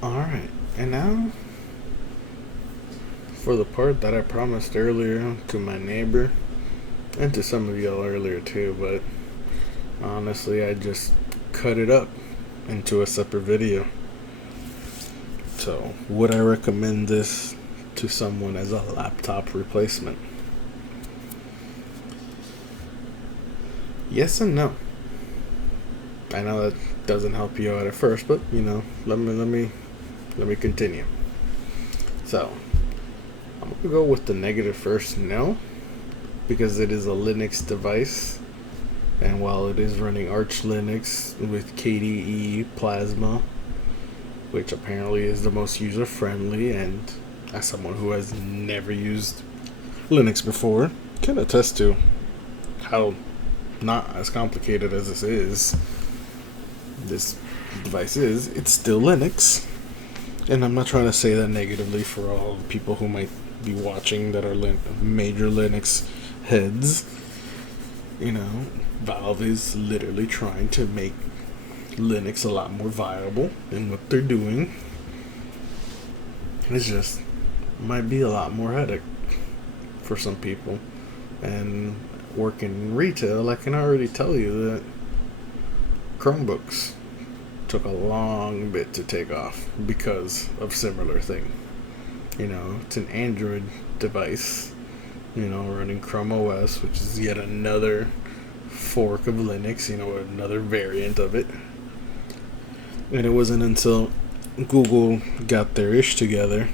Alright, and now for the part that I promised earlier to my neighbor, and to some of y'all earlier too, but honestly, I just cut it up into a separate video. So, would I recommend this to someone as a laptop replacement? Yes and no. I know that doesn't help you out at first, but let me continue. So, I'm gonna go with the negative first. No, because it is a Linux device, and while it is running Arch Linux with KDE Plasma, which apparently is the most user friendly, and as someone who has never used Linux before, can attest to how not as complicated as this device is, it's still Linux. And I'm not trying to say that negatively for all the people who might be watching that are major Linux heads. Valve is literally trying to make Linux a lot more viable in what they're doing. It's just might be a lot more headache for some people. And working in retail, I can already tell you that Chromebooks took a long bit to take off because of similar thing. It's an Android device, running Chrome OS, which is yet another fork of Linux, another variant of it. And it wasn't until Google got their ish together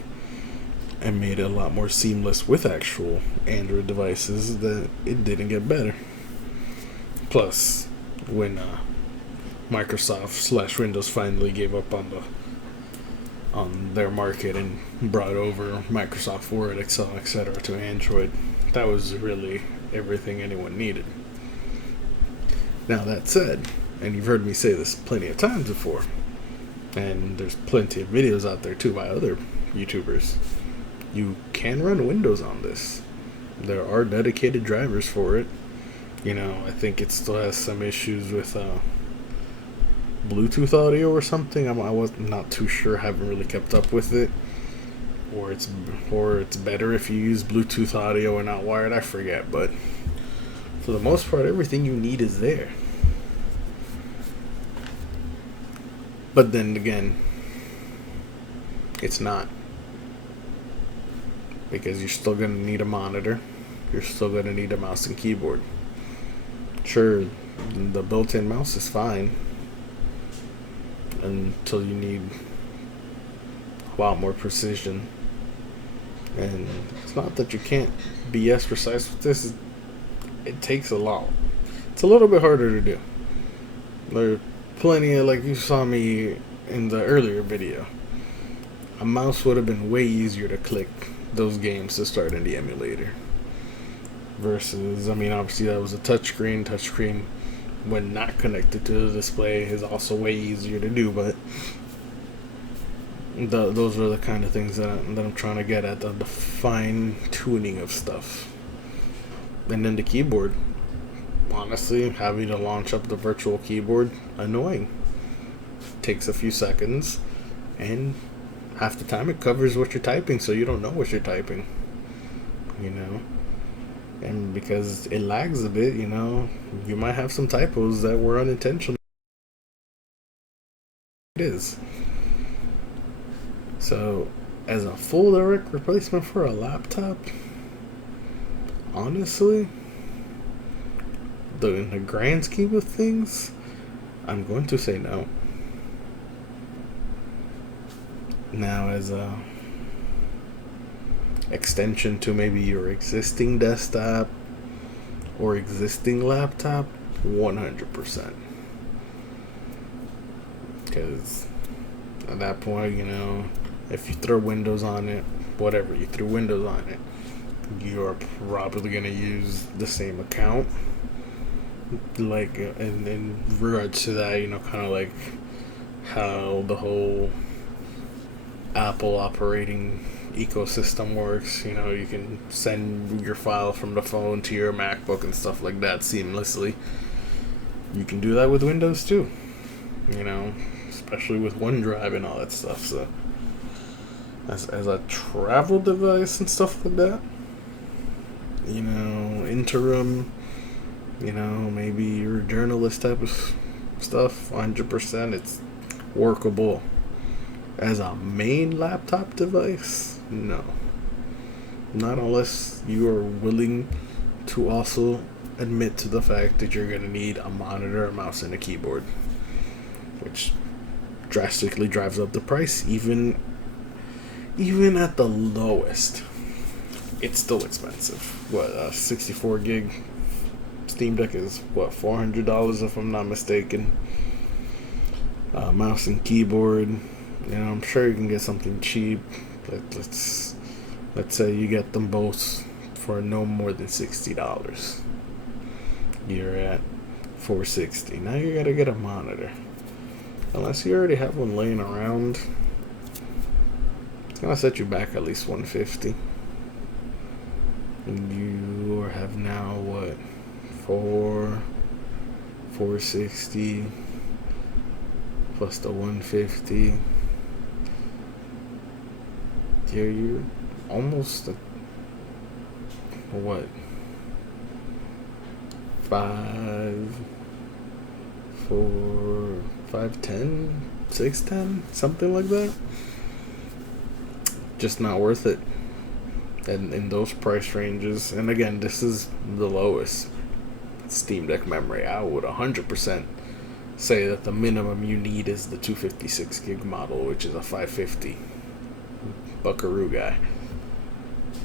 and made it a lot more seamless with actual Android devices that it didn't get better. Plus, when Microsoft / Windows finally gave up on their market and brought over Microsoft Word, Excel, etc. to Android, that was really everything anyone needed. Now that said, and you've heard me say this plenty of times before, and there's plenty of videos out there too by other YouTubers, you can run Windows on this. There are dedicated drivers for it. I think it still has some issues with Bluetooth audio or something. I was not too sure. Haven't really kept up with it. Or it's better if you use Bluetooth audio and not wired. I forget, but for the most part, everything you need is there. But then again, it's not, because you're still gonna need a monitor. You're still gonna need a mouse and keyboard. Sure, the built-in mouse is fine until you need a lot more precision. And it's not that you can't be as precise with this. It takes a lot. It's a little bit harder to do. There are plenty of, like you saw me in the earlier video, a mouse would have been way easier to click those games to start in the emulator. Versus, obviously that was a touchscreen. Touchscreen, when not connected to the display, is also way easier to do, but those are the kind of things that I'm trying to get at, the fine tuning of stuff. And then the keyboard, honestly, having to launch up the virtual keyboard, annoying. Takes a few seconds, and half the time it covers what you're typing, so you don't know what you're typing. And because it lags a bit, you might have some typos that were unintentional. It is. So, as a full direct replacement for a laptop, honestly, in the grand scheme of things, I'm going to say no. Now, as a extension to maybe your existing desktop or existing laptop, 100%. Because at that point, if you throw Windows on it, whatever, you threw Windows on it, you're probably going to use the same account. Like, in regards to that, kind of like how the whole Apple operating ecosystem works. You can send your file from the phone to your MacBook and stuff like that seamlessly. You can do that with Windows too. especially with OneDrive and all that stuff. So as a travel device and stuff like that, interim, maybe you're a journalist type of stuff, 100% it's workable. As a main laptop device, no. Not unless you are willing to also admit to the fact that you're going to need a monitor, a mouse, and a keyboard, which drastically drives up the price. Even at the lowest, it's still expensive. 64 gig Steam Deck is $400 if I'm not mistaken. Mouse and keyboard, I'm sure you can get something cheap. Let's say you get them both for no more than $60. You're at $460. Now you gotta get a monitor. Unless you already have one laying around, it's gonna set you back at least $150. And you have now what? $460 plus the $150. You're almost what? 510, 610, something like that. Just not worth it. And in those price ranges, and again, this is the lowest Steam Deck memory. I would 100% say that the minimum you need is the 256 gig model, which is a 550 Buckaroo guy.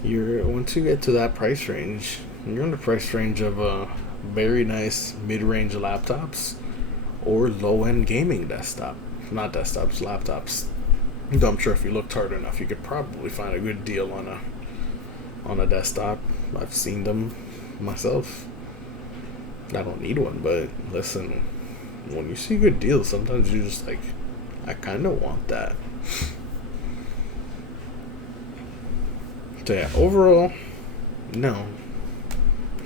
Once you get to that price range, you're in the price range of very nice mid-range laptops or low-end gaming laptops. I'm sure if you looked hard enough, you could probably find a good deal on a desktop. I've seen them myself. I don't need one, but listen, when you see good deals, sometimes you're just like, I kind of want that. So yeah, overall, no.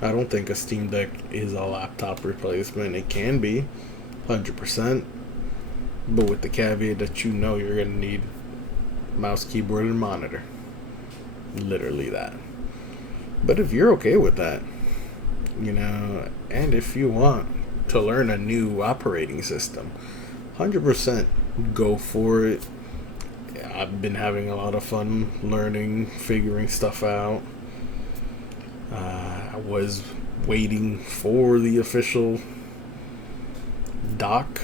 I don't think a Steam Deck is a laptop replacement. It can be, 100%, but with the caveat that you're going to need mouse, keyboard, and monitor. Literally that. But if you're okay with that, and if you want to learn a new operating system, 100% go for it. I've been having a lot of fun learning, figuring stuff out. I was waiting for the official dock,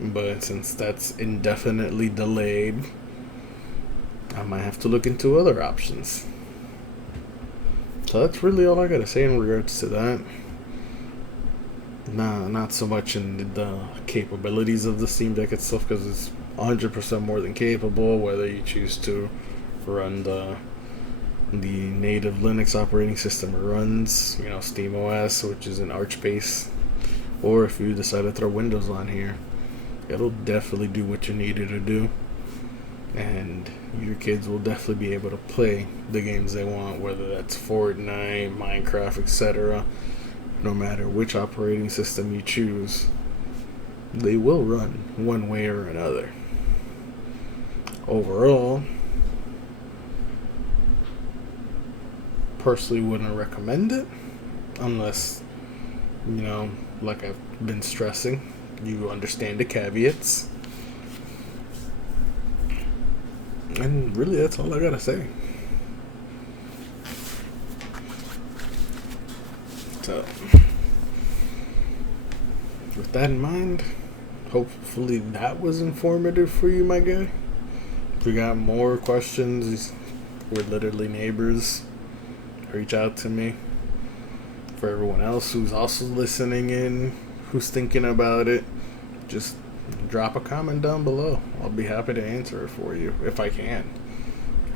but since that's indefinitely delayed, I might have to look into other options. So that's really all I gotta say in regards to that. Not so much in the capabilities of the Steam Deck itself, because it's 100% more than capable, whether you choose to run the native Linux operating system it runs, SteamOS, which is an Arch base, or if you decide to throw Windows on here, it'll definitely do what you need it to do, and your kids will definitely be able to play the games they want, whether that's Fortnite, Minecraft, etc. No matter which operating system you choose, they will run one way or another. Overall, personally wouldn't recommend it unless, like I've been stressing, you understand the caveats. And really, that's all I gotta say. So, with that in mind, hopefully that was informative for you, my guy. If you got more questions, we're literally neighbors. Reach out to me. For everyone else who's also listening in, who's thinking about it, just drop a comment down below. I'll be happy to answer it for you if I can.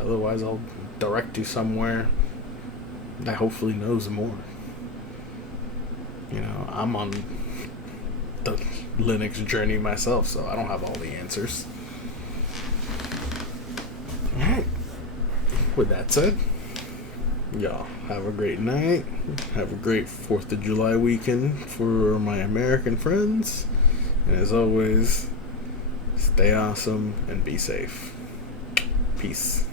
Otherwise, I'll direct you somewhere that hopefully knows more. I'm on the Linux journey myself, so I don't have all the answers. Alright. With that said, y'all have a great night. Have a great 4th of July weekend for my American friends. And as always, Stay awesome and be safe. Peace.